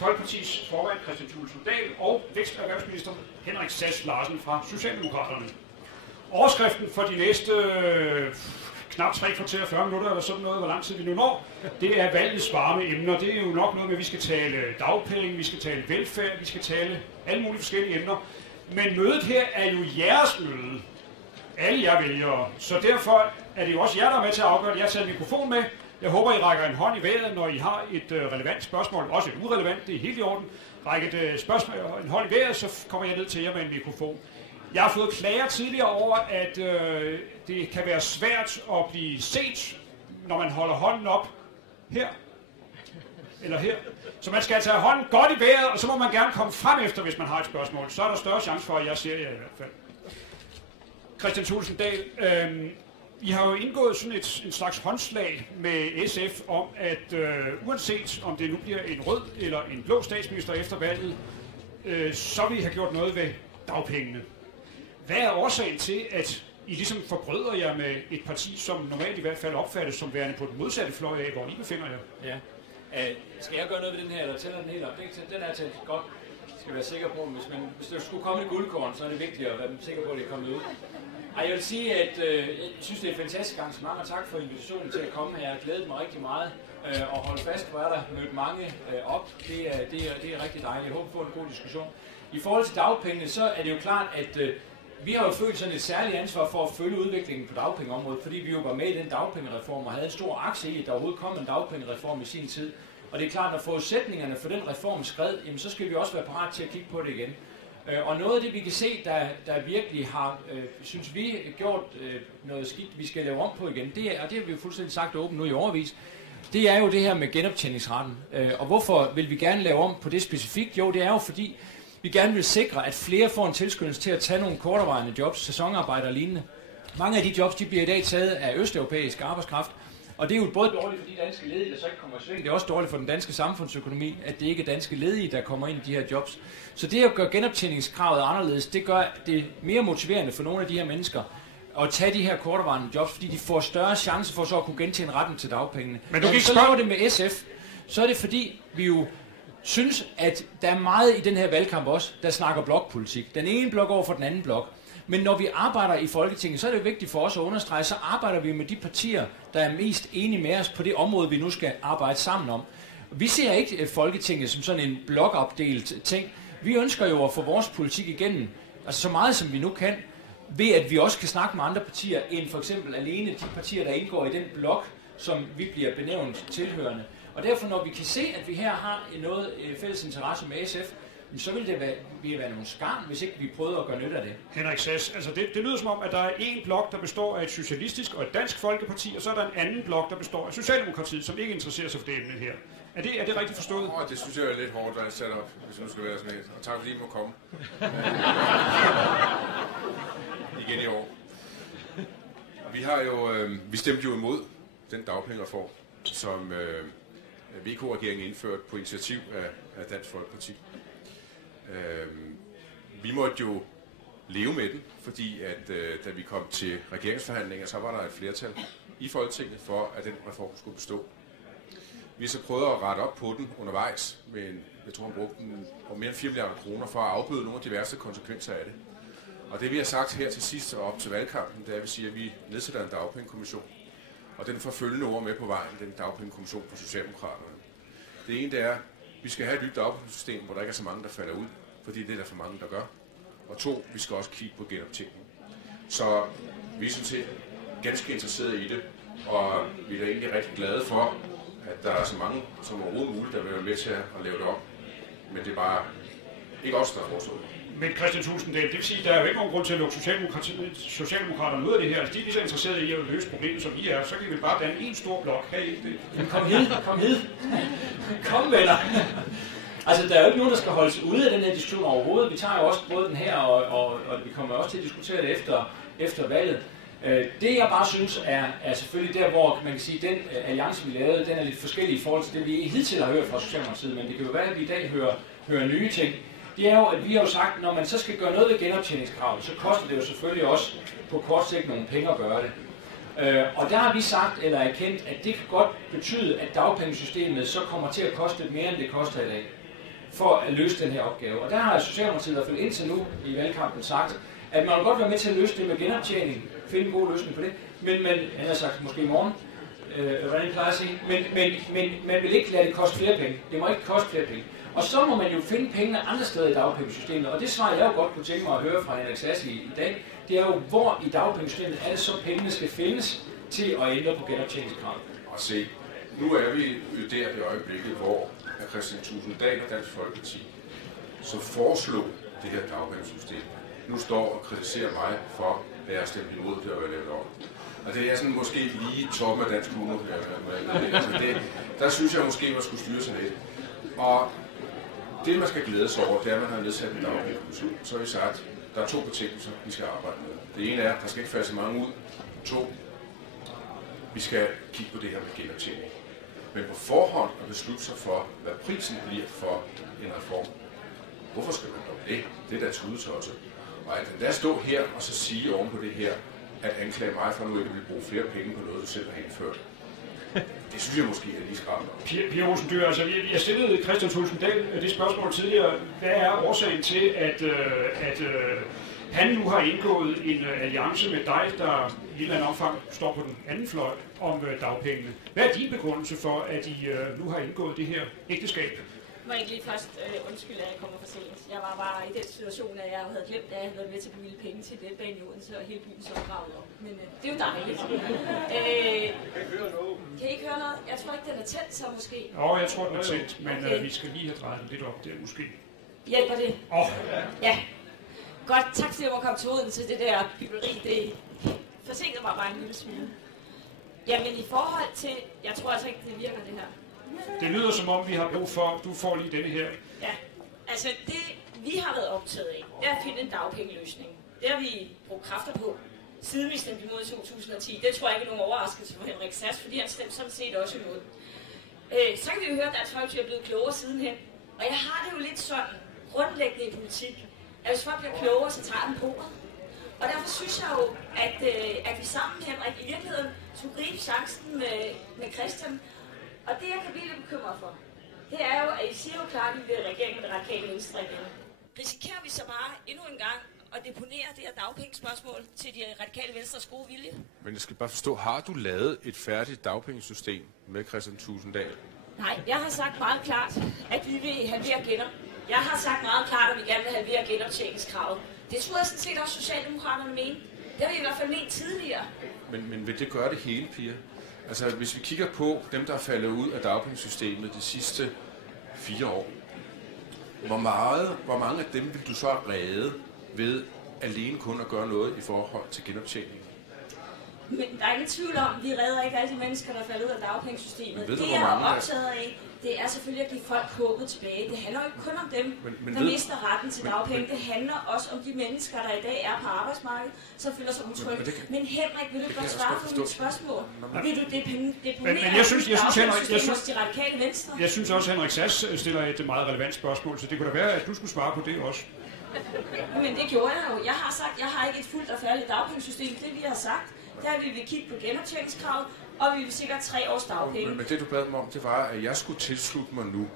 Folkepartis formand Kristian Thulesen Dahl og vækst- og erhvervsminister Henrik Sass Larsen fra Socialdemokraterne. Overskriften for de næste knap 3 kvarter 40 minutter eller sådan noget, hvor lang tid vi nu når, det er valgets varme emner. Det er jo nok noget med, at vi skal tale dagpenge, vi skal tale velfærd, vi skal tale alle mulige forskellige emner. Men mødet her er jo jeres møde. Alle jer vælgere. Så derfor er det jo også jer, der er med til at afgøre det. Jeg har taget mikrofon med. Jeg håber, I rækker en hånd i vejret, når I har et relevant spørgsmål. Også et urelevant, det er helt i orden. Rækker et spørgsmål, en hånd i vejret, så kommer jeg ned til jer med en mikrofon. Jeg har fået klager tidligere over, at det kan være svært at blive set, når man holder hånden op her. Eller her. Så man skal tage hånden godt i vejret, og så må man gerne komme frem efter, hvis man har et spørgsmål. Så er der større chance for, at jeg ser jer i hvert fald. Kristian Thulesen Dahl, I har jo indgået sådan en slags håndslag med SF om, at uanset om det nu bliver en rød eller en blå statsminister efter valget, så vil I have gjort noget ved dagpengene. Hvad er årsagen til, at I ligesom forbryder jer med et parti, som normalt i hvert fald opfattes som værende på den modsatte fløj af, hvor I befinder jer? Ja. Skal jeg gøre noget ved den her, eller tæller den helt op? Den er talt godt. Skal være sikker på, hvis der skulle komme et guldkorn, så er det vigtigt at være sikker på, at det er kommet ud. Jeg vil sige, at jeg synes, det er et fantastisk arrangement, og tak for invitationen til at komme her. Jeg har glædet mig rigtig meget og holde fast på, at der mødt mange op. Det er rigtig dejligt. Jeg håber på en god diskussion. I forhold til dagpengene, så er det jo klart, at vi har jo følt sådan et særligt ansvar for at følge udviklingen på dagpengeområdet, fordi vi jo var med i den dagpengereform og havde en stor aktie i, at der overhovedet kom en dagpengereform i sin tid. Og det er klart, at når forudsætningerne for den reform skred, jamen, så skal vi også være parat til at kigge på det igen. Og noget af det, vi kan se, der virkelig har, synes vi, gjort noget skidt, vi skal lave om på igen, det er, og det har vi jo fuldstændig sagt åbent nu i årevis, det er jo det her med genoptjeningsretten. Og hvorfor vil vi gerne lave om på det specifikt? Jo, det er jo fordi, vi gerne vil sikre, at flere får en tilskyndelse til at tage nogle kortervarende jobs, sæsonarbejder og lignende. Mange af de jobs, de bliver i dag taget af østeuropæisk arbejdskraft, og det er jo både dårligt for de danske ledige, der så ikke kommer i sving. Det er også dårligt for den danske samfundsøkonomi, at det ikke er danske ledige, der kommer ind i de her jobs. Så det at gøre genoptjeningskravet anderledes, det gør det mere motiverende for nogle af de her mennesker at tage de her kortervarende jobs, fordi de får større chance for så at kunne gentjene retten til dagpengene. Men du kan ikke så laver det med SF, så er det fordi, vi jo synes, at der er meget i den her valgkamp også, der snakker blokpolitik. Den ene blok over for den anden blok. Men når vi arbejder i Folketinget, så er det jo vigtigt for os at understrege, så arbejder vi med de partier, der er mest enige med os på det område, vi nu skal arbejde sammen om. Vi ser ikke Folketinget som sådan en blokopdelt ting. Vi ønsker jo at få vores politik igennem, altså så meget som vi nu kan, ved at vi også kan snakke med andre partier, end for eksempel alene de partier, der indgår i den blok, som vi bliver benævnt tilhørende. Og derfor, når vi kan se, at vi her har noget fælles interesse med SF, så vil det være nogle skarn, hvis ikke vi prøvede at gøre nytte af det. Henrik Sass, altså det lyder som om, at der er en blok, der består af et socialistisk og et dansk folkeparti, og så er der en anden blok, der består af Socialdemokratiet, som ikke interesserer sig for det emne her. Er det rigtigt forstået? Det synes jeg er lidt hårdt, at jeg sætter op, hvis nu skal være sådan et. Og tak fordi I må komme. Igen i år. Vi stemte jo imod den dagpengereform, som VK-regeringen indførte på initiativ af Dansk Folkeparti. Vi måtte jo leve med den, fordi at da vi kom til regeringsforhandlinger, så var der et flertal i Folketinget for, at den reform skulle bestå. Vi har så prøvet at rette op på den undervejs, men jeg tror, han brugte mere end 4 milliarder kroner for at afbøde nogle af de værste konsekvenser af det. Og det vi har sagt her til sidst og op til valgkampen, det er, at vi siger, at vi nedsætter en dagpengekommission. Og den får følgende ord med på vejen, den dagpengekommission for Socialdemokraterne. Det ene det er, at vi skal have et nyt dagpengesystem, hvor der ikke er så mange, der falder ud, fordi det er der for mange, der gør. Og 2, vi skal også kigge på genoptjening. Så vi er sådan set ganske interesserede i det, og vi er da egentlig rigtig glade for, at der er så mange som overhovedet muligt, der vil være med til at lave det op. Men det er bare ikke os, der har foreslået det. Men Kristian Thulesen Dahl, det vil sige, at der er jo ikke nogen grund til at lukke Socialdemokraterne ud af det her. Hvis de er lige så interesserede i at løse problemet, som I er, så kan vi bare danne en stor blok. Kom hid. Kom med dig. Altså, der er jo ikke nogen, der skal holdes ude af den her diskussion overhovedet. Vi tager jo også både den her, og vi kommer også til at diskutere det efter valget. Det jeg bare synes er selvfølgelig der, hvor man kan sige, den alliance, vi lavede, den er lidt forskellig i forhold til det, vi hidtil har hørt fra Socialdemokratiet, men det kan jo være, at vi i dag hører nye ting. Det er jo, at vi har jo sagt, at når man så skal gøre noget ved genoptjeningskravet, så koster det jo selvfølgelig også på kort sigt nogle penge at gøre det. Og der har vi sagt, eller erkendt, at det kan godt betyde, at dagpengesystemet så kommer til at koste lidt mere, end det koster i dag. for at løse den her opgave. Og der har Socialdemokratiet i hvert fald indtil nu i valgkampen sagt, at man vil godt være med til at løse det med genoptjening, finde en god løsning på det, men han har sagt måske i morgen, hvordan jeg plejer at sige, men man vil ikke lade det koste flere penge. Det må ikke koste flere penge. Og så må man jo finde pengene andre steder i dagpengesystemet, og det svar jeg jo godt kunne tænke mig at høre fra Henrik Sass i dag, det er jo, hvor i dagpengesystemet er det så pengene skal findes til at ændre på genoptjeningskravet. Og se, nu er vi der i øjeblikket, hvor Kristian Thulesen Dahl og Dansk Folkeparti så foreslog det her dagpengesystem. Nu står og kritiserer mig for, at jeg har stemt imod det og lavet om. Og det er sådan måske lige toppen af dansk humor. Der synes jeg måske, man skulle styre sig lidt. Og det, man skal glæde sig over, det er, at man har nedsat en dagpengekommission. Så har vi sagt, at der er 2 betingelser, vi skal arbejde med. Det ene er, at der skal ikke falde så mange ud. 2. Vi skal kigge på det her med genoptjening. Men på forhånd at beslutte sig for, hvad prisen bliver for en reform. Hvorfor skal man dog det? Det er da tudetosset. Og at der stå her og så sige oven på det her, at anklage mig for, at nu ikke vil bruge flere penge på noget, du selv har indført. Det synes jeg måske er lige skræmmende. Pia Olsen Dyhr, altså jeg stillede Kristian Thulesen Dahl det spørgsmål tidligere. Hvad er årsagen til, at han nu har indgået en alliance med dig, der i et eller andet omfang står på den anden fløj om dagpengene? Hvad er din begrundelse for, at I nu har indgået det her ægteskab? Jeg må egentlig først undskylde, at jeg kommer for sent. Jeg var bare i den situation, at jeg havde glemt, at jeg havde været med til at bevilge penge til letbanen i Odense, og hele byen så gravet op. Men det er jo dejligt. Kan I ikke høre noget? Jeg tror ikke, den er tændt, så måske. Jeg tror, den er tændt, men okay. Vi skal lige have drejet den lidt op der, måske. Hjælper det? Ja. Godt, tak fordi jeg må komme til Odense. Det der byggeri, det forsinkede mig bare en lille smule. Jamen i forhold til, jeg tror altså ikke, det virker det her. Det lyder som om, vi har brug for, du får lige denne her. Ja, altså det vi har været optaget af, det er at finde en dagpengeløsning. Det har vi brugt kræfter på, siden vi stemte imod i 2010. Det tror jeg ikke er nogen overraskelse for Henrik Sass, fordi han stemte sådan set også imod. Så kan vi jo høre, at Dansk Folkeparti er blevet klogere sidenhen. Og jeg har det jo lidt sådan grundlæggende i politik, at hvis folk bliver klogere, så tager den på. Og derfor synes jeg jo, at vi sammen, Henrik, i virkeligheden skulle gribe chancen med Christian. Og det, jeg kan blive lidt bekymret for, det er jo, at I siger jo klart, at vi vil regeringen med det radikale venstre igen. Risikerer vi så bare endnu en gang at deponere det her dagpengespørgsmål til de radikale venstres gode vilje? Men jeg skal bare forstå, har du lavet et færdigt dagpengesystem med Kristian Thulesen Dahl? Nej, jeg har sagt meget klart, at vi vil halvere Jeg har sagt meget klart, at vi gerne vil halvere genoptjeningskravet. Det tror jeg sådan set også Socialdemokraterne mener. Det har vi i hvert fald ment tidligere. Men vil det gøre det hele, Pia? Altså, hvis vi kigger på dem, der er faldet ud af dagpengesystemet de sidste 4 år, hvor mange af dem vil du så redde ved alene kun at gøre noget i forhold til genoptjening? Men der er ingen tvivl om, at vi redder ikke alle de mennesker, der er faldet ud af dagpengesystemet. Det jeg er optaget af, det er selvfølgelig at give folk håbet tilbage. Det handler jo ikke kun om dem, der mister retten til dagpenge. Det handler også om de mennesker, der i dag er på arbejdsmarkedet, som føler sig utrygge. Men Henrik, vil du godt svare på mit spørgsmål? Vil du deponere hos de radikale venstre? Jeg synes også, at Henrik Sass stiller et meget relevant spørgsmål, så det kunne da være, at du skulle svare på det også. Men det gjorde jeg jo. Jeg har sagt, at jeg har ikke et fuldt og færdigt dagpengesystem. Det vi har sagt, der vil vi kigge på genoptjeningskravet, og vi vil sikre 3 års dagpenge. Men det du bad mig om, det var, at jeg skulle tilslutte mig nu,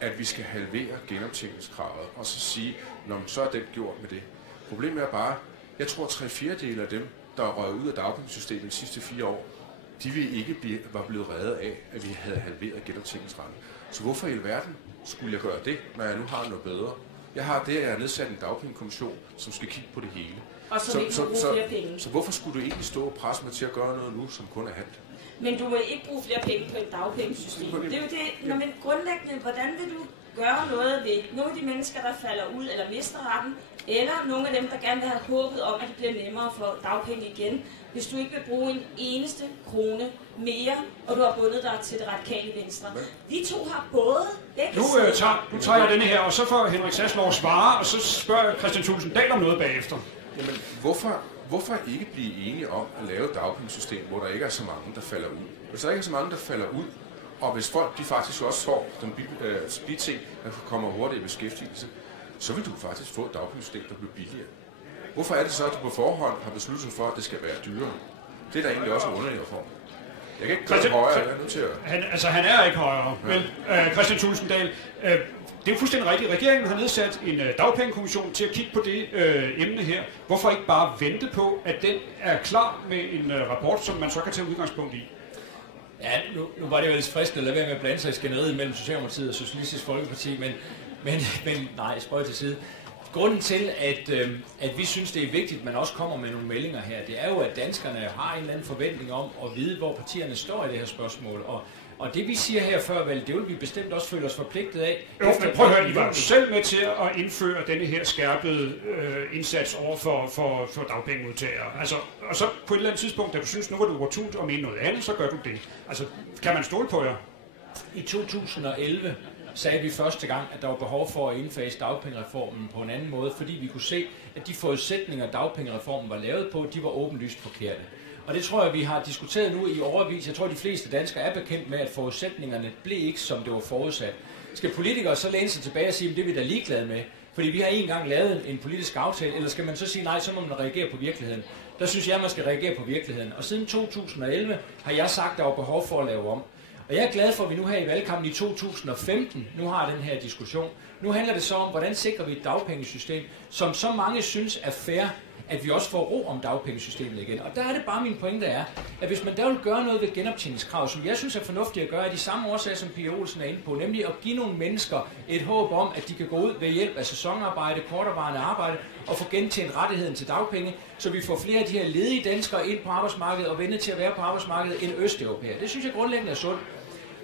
at vi skal halvere genoptjeningskravet, og så sige, så er den gjort med det. Problemet er bare, jeg tror 3/4 af dem, der røg ud af dagpengesystemet de sidste 4 år, de ville ikke var blevet reddet af, at vi havde halveret genoptjeningsretten. Så hvorfor i alverden skulle jeg gøre det, når jeg nu har noget bedre? Jeg har det, at jeg har nedsat en dagpengekommission, som skal kigge på det hele. Og så ikke bruge flere penge. Så hvorfor skulle du ikke stå og presse mig til at gøre noget nu, som kun er halvt? Men du vil ikke bruge flere penge på et dagpengesystem. Det er jo det, men grundlæggende, hvordan vil du gøre noget ved nogle af de mennesker, der falder ud eller mister retten, eller nogle af dem, der gerne vil have håbet om, at det bliver nemmere for dagpenge igen, hvis du ikke vil bruge en eneste krone mere, og du har bundet dig til det radikale venstre. Vi to har både begge Nu tager jeg denne her, og så får Henrik Sass lov at svare, og så spørger Kristian Thulesen Dahl om noget bagefter. Jamen, hvorfor ikke blive enige om at lave et dagpengesystem, hvor der ikke er så mange, der falder ud? Hvis der ikke er så mange, der falder ud, og hvis folk de faktisk også får den biting, at kommer hurtigt i beskæftigelse, så vil du faktisk få et dagpengesystem, der bliver billigere. Hvorfor er det så, at du på forhånd har besluttet sig for, at det skal være dyrere? Det er da egentlig også en underlig reform. Jeg kan ikke gøre højere, jeg er nødt til at... Han er ikke højere, vel? Kristian Thulesen Dahl. Det er jo fuldstændig rigtigt. Regeringen har nedsat en dagpengekommission til at kigge på det emne her. Hvorfor ikke bare vente på, at den er klar med en rapport, som man så kan tage udgangspunkt i? Ja, nu var det jo lidt fristende at lade være med at blande sig i skænderiet mellem Socialdemokratiet og Socialistisk Folkeparti, men nej, spøj til side. Grunden til, at vi synes, det er vigtigt, at man også kommer med nogle meldinger her, det er jo, at danskerne har en eller anden forventning om at vide, hvor partierne står i det her spørgsmål. Og det vi siger her før valget, det vil vi bestemt også føle os forpligtet af. Jo, men prøv at høre, I var jo selv med til at indføre denne her skærpede indsats over for dagpengemodtagere. Altså, og så på et eller andet tidspunkt, da du synes, nu var du opportunt at mene noget andet, så gør du det. Altså, kan man stole på jer? I 2011 sagde vi første gang, at der var behov for at indfase dagpengereformen på en anden måde, fordi vi kunne se, at de forudsætninger, dagpengereformen var lavet på, de var åbenlyst forkerte. Og det tror jeg, vi har diskuteret nu i overvis. Jeg tror, de fleste danskere er bekendt med, at forudsætningerne blev ikke, som det var forudsat. Skal politikere så læne sig tilbage og sige, at det er vi da ligeglade med? Fordi vi har en gang lavet en politisk aftale, eller skal man så sige, nej, så må man reagere på virkeligheden? Der synes jeg, at man skal reagere på virkeligheden. Og siden 2011 har jeg sagt, at der var behov for at lave om. Og jeg er glad for, at vi nu her i valgkampen i 2015 nu har den her diskussion. Nu handler det så om, hvordan sikrer vi et dagpengesystem, som så mange synes er fair, at vi også får ro om dagpengesystemet igen. Og der er det bare min pointe er, at hvis man der vil gøre noget ved genoptjeningskrav, som jeg synes er fornuftigt at gøre, af de samme årsager, som Pia Olsen er inde på, nemlig at give nogle mennesker et håb om, at de kan gå ud ved hjælp af sæsonarbejde, kortervarende arbejde, og få gentjent rettigheden til dagpenge, så vi får flere af de her ledige danskere ind på arbejdsmarkedet og vende til at være på arbejdsmarkedet end østeuropæere. Det synes jeg grundlæggende er sundt.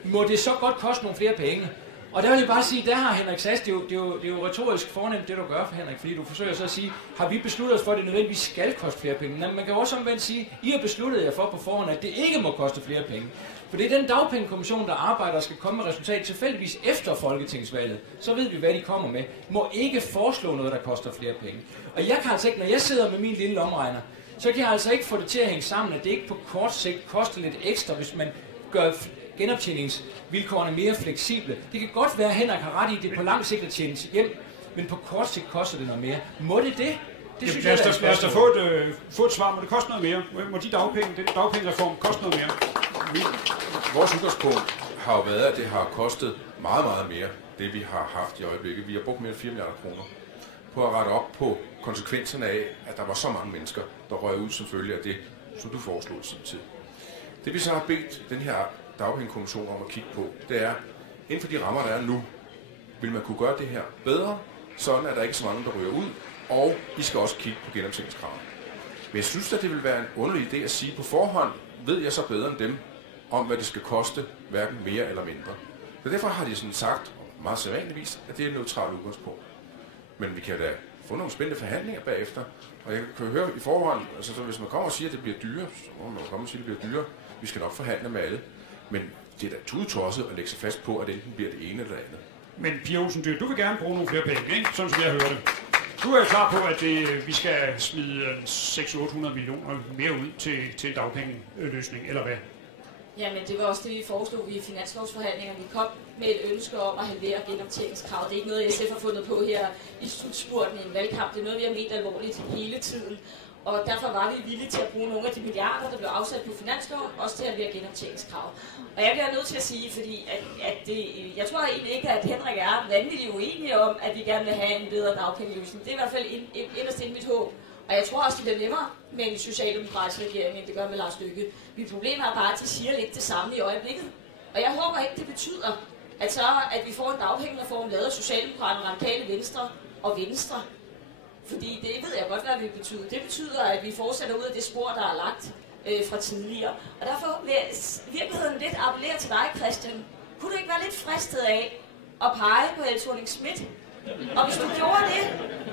Må det så godt koste nogle flere penge? Og der vil jeg bare sige, der har Henrik Sass, det er jo retorisk fornemt, det du gør for Henrik, fordi du forsøger så at sige, har vi besluttet os for, at det nødvendigvis skal koste flere penge? Men man kan også omvendt sige, I har besluttet jer for på forhånd, at det ikke må koste flere penge. For det er den dagpengekommission, der arbejder og skal komme med resultat tilfældigvis efter folketingsvalget. Så ved vi, hvad de kommer med. Må ikke foreslå noget, der koster flere penge. Og jeg kan altså ikke, når jeg sidder med min lille lomregner, så kan jeg altså ikke få det til at hænge sammen, at det ikke på kort sigt koster lidt ekstra, hvis man gør genoptjeningsvilkårene mere fleksible. Det kan godt være, at Henrik har ret i, det på lang sigt at tjene hjem, men på kort sigt koster det noget mere. Må det det? Det synes jeg, lad os da få et svar. Må det koste noget mere? Må den dagpengereform koste noget mere? Vores udgangspunkt har jo været, at det har kostet meget, meget mere, det vi har haft i øjeblikket. Vi har brugt mere end 4 milliarder kroner på at rette op på konsekvenserne af, at der var så mange mennesker, der røg ud som følge af det, som du foreslog i sin tid. Det vi så har bedt den her dagpengekommission om at kigge på, det er, inden for de rammer, der er nu, vil man kunne gøre det her bedre, sådan at der ikke er så mange, der ryger ud, og vi skal også kigge på genoptjeningskravet. Men jeg synes, at det vil være en underlig idé at sige, på forhånd ved jeg så bedre end dem, om hvad det skal koste, hverken mere eller mindre. Så derfor har de sådan sagt, meget sædvanligvis, at det er et neutralt udgangspunkt. Men vi kan da få nogle spændende forhandlinger bagefter, og jeg kan høre i forhånd, altså så hvis man kommer og siger, at det bliver dyrere, så må man komme og sige, at det bliver dyrere. Vi skal nok forhandle med alle. Men det er da tudetosset at lægge sig fast på, at enten bliver det ene eller det andet. Men Pia Olsen Dyhr, du vil gerne bruge nogle flere penge, ikke? Sådan som jeg hører det. Du er klar på, at vi skal smide 600-800 millioner mere ud til en dagpengeløsning, eller hvad? Jamen, det var også det, vi foreslog i finanslovsforhandlingerne. Vi kom med et ønske om at halvere genoptjeningskravet. Det er ikke noget, SF har fundet på her i slutspurten i en valgkamp. Det er noget, vi har ment alvorligt hele tiden. Og derfor var vi villige til at bruge nogle af de milliarder, der blev afsat på finansloven, også til at halvere genoptjeningskravet. Og jeg bliver nødt til at sige, fordi jeg tror egentlig ikke, at Henrik er vanvittigt uenige om, at vi gerne vil have en bedre dagpengeløsning. Det er i hvert fald inderst inde mit håb. Og jeg tror også, det bliver nemmere med en socialdemokratisk regering, end det gør med Lars Løkke. Mit problem er bare, at de siger lidt det samme i øjeblikket. Og jeg håber ikke, det betyder, at vi får en dagpengereform lavet af Socialdemokraterne, Radikale Venstre og Venstre. Fordi det ved jeg godt, hvad det vil betyde. Det betyder, at vi fortsætter ud af det spor, der er lagt fra tidligere. Og derfor vil jeg i virkeligheden lidt appellere til dig, Christian. Kunne du ikke være lidt fristet af at pege på Helle Thorning-Schmidt? Og hvis du gjorde det,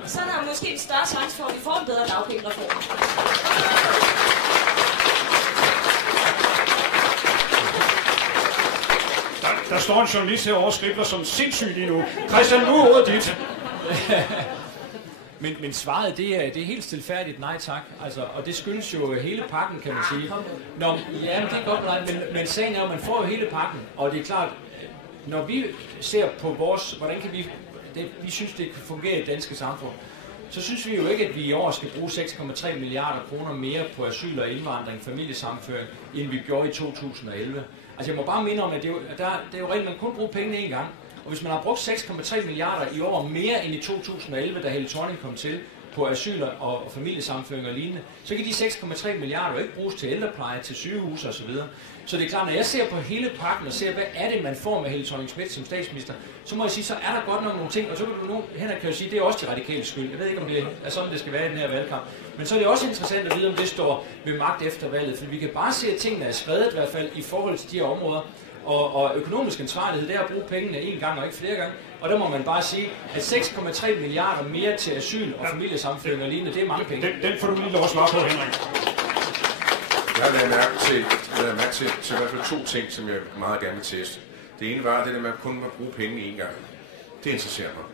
så er der måske en større chance for, at vi får en bedre dagpengereform. Der står en journalist her og skriver som sindssygt lige nu. Christian, nu er ordet dit. Men svaret, det er helt stilfærdigt nej tak. Altså, og det skyldes jo hele pakken, kan man sige. Ja, det er godt nej, men sagen er, at man får jo hele pakken. Og det er klart, når vi ser på hvordan kan vi synes, det kan fungere i det danske samfund, så synes vi jo ikke, at vi i år skal bruge 6,3 milliarder kroner mere på asyl og indvandring, familiesammenføring, end vi gjorde i 2011. Altså jeg må bare minde om, at det er jo rent, man kun bruger pengene én gang. Og hvis man har brugt 6,3 milliarder i år mere end i 2011, da Helle Thorning kom til, på asyl og familiesammenføring og lignende, så kan de 6,3 milliarder ikke bruges til ældrepleje, til sygehuse osv. Så det er klart, når jeg ser på hele pakken og ser, hvad er det, man får med Helle Thorning-Schmidt som statsminister, så må jeg sige, så er der godt nok nogle ting, og så kan du nu, Henrik kan jo sige, det er også de radikale skyld. Jeg ved ikke, om det er sådan, det skal være i den her valgkamp. Men så er det også interessant at vide, om det står ved magt efter valget, for vi kan bare se, at tingene er skredet i hvert fald i forhold til de her områder. Og økonomisk ansvarlighed, det er at bruge pengene én gang og ikke flere gange. Og der må man bare sige, at 6,3 milliarder mere til asyl og familiesammenføring og lignende, det er mange penge. Den får du lige lov at svare på, Henrik. Jeg har lavet mærke til i hvert fald 2 ting, som jeg meget gerne vil teste. Det ene var det, at man kun må bruge penge én gang. Det interesserer mig.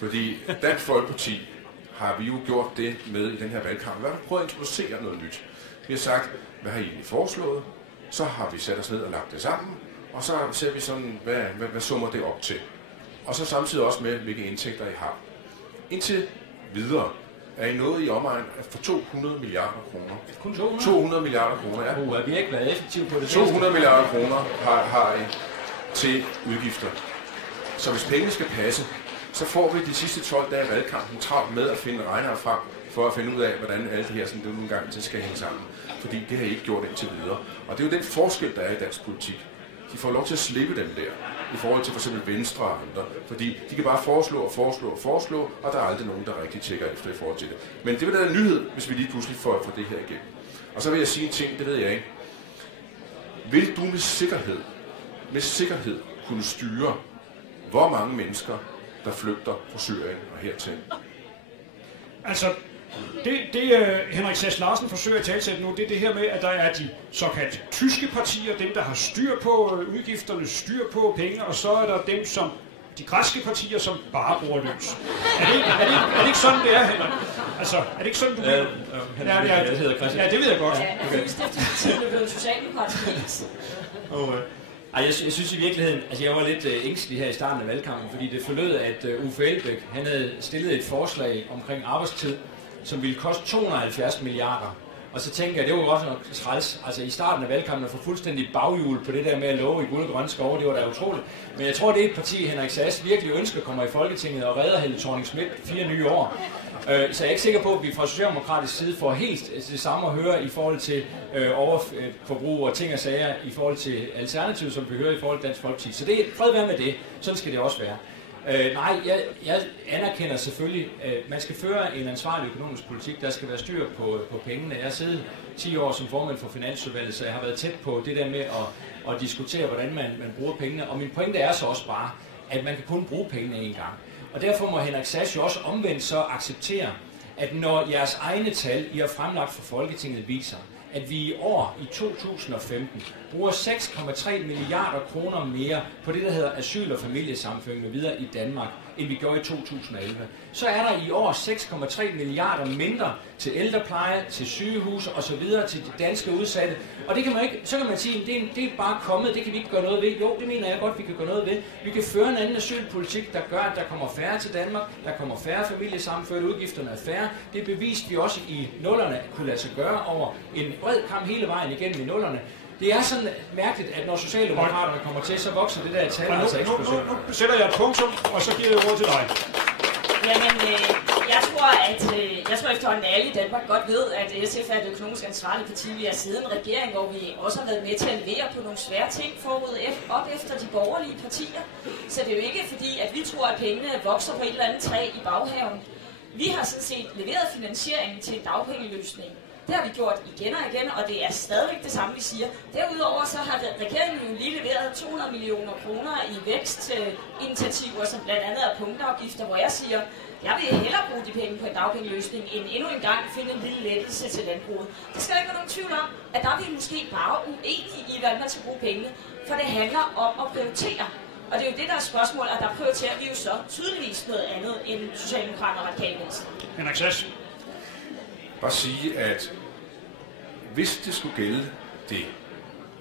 Fordi Dansk Folkeparti har vi jo gjort det med i den her valgkamp. Vi har prøvet at introducere noget nyt. Vi har sagt, hvad har I egentlig foreslået? Så har vi sat os ned og lagt det sammen. Og så ser vi sådan, hvad summer det op til. Og så samtidig også med, hvilke indtægter I har. Indtil videre er I nået i omegn for 200 milliarder kroner. Kun 200? 200 milliarder kroner, ja. Vi har ikke været effektive på det. 200 milliarder kroner har I til udgifter. Så hvis pengene skal passe, så får vi de sidste 12 dage af valgkampen travlt med at finde regner frem, for at finde ud af, hvordan alle de her sådan, nogle gange til skal hænge sammen. Fordi det har I ikke gjort indtil videre. Og det er jo den forskel, der er i dansk politik. De får lov til at slippe dem der, i forhold til f.eks. Venstre og andre. Fordi de kan bare foreslå, og der er aldrig nogen, der rigtig tjekker efter i forhold til det. Men det vil være en nyhed, hvis vi lige pludselig får det her igennem. Og så vil jeg sige en ting, det ved jeg ikke. Vil du med sikkerhed kunne styre, hvor mange mennesker, der flygter fra Syrien og hertil? Altså, det Henrik Sass Larsen forsøger at talsætte nu, det er det her med, at der er de såkaldte tyske partier, dem der har styr på udgifterne, styr på penge, og så er der dem som de græske partier, som bare bruger løs. Er det ikke sådan, det er, Henrik? Altså, er det ikke sådan, du ved? Ja, det ved jeg godt. Ja, det blev socialdemokratisk. Jeg synes i virkeligheden, altså jeg var lidt ængstelig her i starten af valgkampen, fordi det forlød, at Uffe Elbæk, han havde stillet et forslag omkring arbejdstid, som ville koste 270 milliarder. Og så tænker jeg, det var også nok træls. Altså i starten af valgkampen at få fuldstændig baghjul på det der med at love i guld og grønne skove, det var da utroligt. Men jeg tror, det er et parti, Henrik Sass virkelig ønsker kommer i Folketinget og redder Helle Thorning-Schmidt 4 nye år. Så jeg er ikke sikker på, at vi fra socialdemokratisk side får helt det samme at høre i forhold til overforbrug og ting og sager i forhold til Alternativet, som vi hører i forhold til Dansk Folkeparti. Så det er fred være med det. Sådan skal det også være. Nej, jeg anerkender selvfølgelig, at man skal føre en ansvarlig økonomisk politik. Der skal være styr på pengene. Jeg har siddet 10 år som formand for Finansudvalget, så jeg har været tæt på det der med at diskutere, hvordan man bruger pengene. Og min pointe er så også bare, at man kan kun bruge pengene én gang. Og derfor må Henrik Sass jo også omvendt så acceptere, at når jeres egne tal, I har fremlagt for Folketinget, viser, at vi i år, i 2015, bruger 6,3 milliarder kroner mere på det, der hedder asyl- og familiesammenføring med videre i Danmark, end vi gjorde i 2011. Så er der i år 6,3 milliarder mindre til ældrepleje, til sygehuse osv., til de danske udsatte. Og det kan man ikke, så kan man sige, at det er bare kommet, det kan vi ikke gøre noget ved. Jo, det mener jeg godt, vi kan gøre noget ved. Vi kan føre en anden asylpolitik, der gør, at der kommer færre til Danmark, der kommer færre familiesammenførte, udgifterne er færre. Det beviste vi også i nullerne kunne lade sig gøre over en bred kamp hele vejen igennem i nullerne. Det er sådan mærkeligt, at når Socialdemokraterne kommer til, så vokser det der tal altså eksplosivt. Nu sætter jeg et punktum, og så giver jeg ordet til dig. Jamen, jeg tror efterhånden alle i Danmark godt ved, at SF er et økonomisk ansvarligt parti. Vi har siddet i en regering, hvor vi også har været med til at levere på nogle svære ting forud op efter de borgerlige partier. Så det er jo ikke fordi, at vi tror, at pengene vokser på et eller andet træ i baghaven. Vi har sådan set leveret finansiering til en dagpengeløsning. Det har vi gjort igen og igen, og det er stadigvæk det samme, vi siger. Derudover så har regeringen jo lige leveret 200 millioner kroner i vækstinitiativer, som blandt andet er punktafgifter, hvor jeg siger, jeg vil hellere bruge de penge på en dagpengeløsning, end endnu en gang finde en lille lettelse til landbruget. Det skal der ikke være nogen tvivl om, at der er vi måske bare uenige i, hvad man skal bruge pengene, for det handler om at prioritere. Og det er jo det, der er spørgsmål, og der prioriterer vi jo så tydeligvis noget andet end Socialdemokraterne og Radikale Venstre. Henrik Sass. Bare sige, at hvis det skulle gælde det,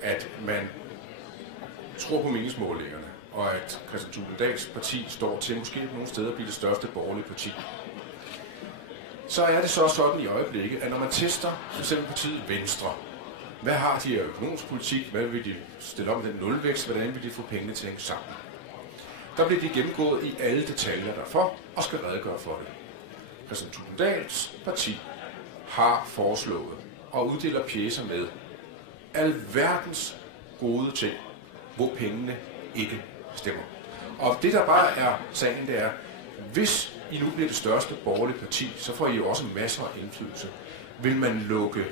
at man tror på meningsmålingerne, og at Kristian Thulesen Dahls parti står til måske nogle steder at blive det største borgerlige parti, så er det så sådan i øjeblikket, at når man tester f.eks. partiet Venstre, hvad har de af økonomisk politik, hvad vil de stille om den nulvækst, hvordan vil de få pengene til at hænge sammen? Der bliver de gennemgået i alle detaljer derfor, og skal redegøre for det. Kristian Thulesen Dahls parti har foreslået og uddeler pjecer med alverdens gode ting, hvor pengene ikke stemmer. Og det der bare er sagen, det er, hvis I nu bliver det største borgerlige parti, så får I jo også masser af indflydelse. Vil man lukke